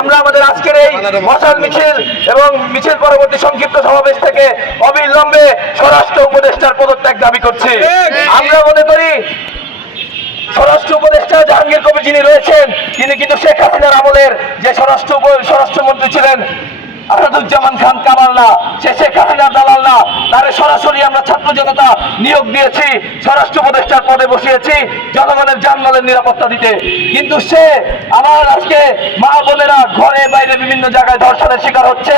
আমরা আমাদের আজকের এই মশাল মিছিল এবং মিছিল পরবর্তী সংক্ষিপ্ত সমাবেশ থেকে অবিলম্বে স্বরাষ্ট্র উপদেষ্টার পদত্যাগ দাবি করছি। আমরা মনে করি স্বরাষ্ট্র উপদেষ্টা জাহাঙ্গীর কবির যিনি রয়েছেন, তিনি কিন্তু শেখ হাসিনার আমলের যে স্বরাষ্ট্রমন্ত্রী ছিলেন আসাদুজ্জামান খান কামাল, সে শেখ হাসিনার দালাল না। তারে সরাসরি আমরা ছাত্র জনতা নিয়োগ দিয়েছি, স্বরাষ্ট্র উপদেষ্টার পদে বসিয়েছি জনগণের জানমালের নিরাপত্তা দিতে। কিন্তু সে আমার আজকে মা বোনেরা ঘরে বাইরে বিভিন্ন জায়গায় ধর্ষণের শিকার হচ্ছে।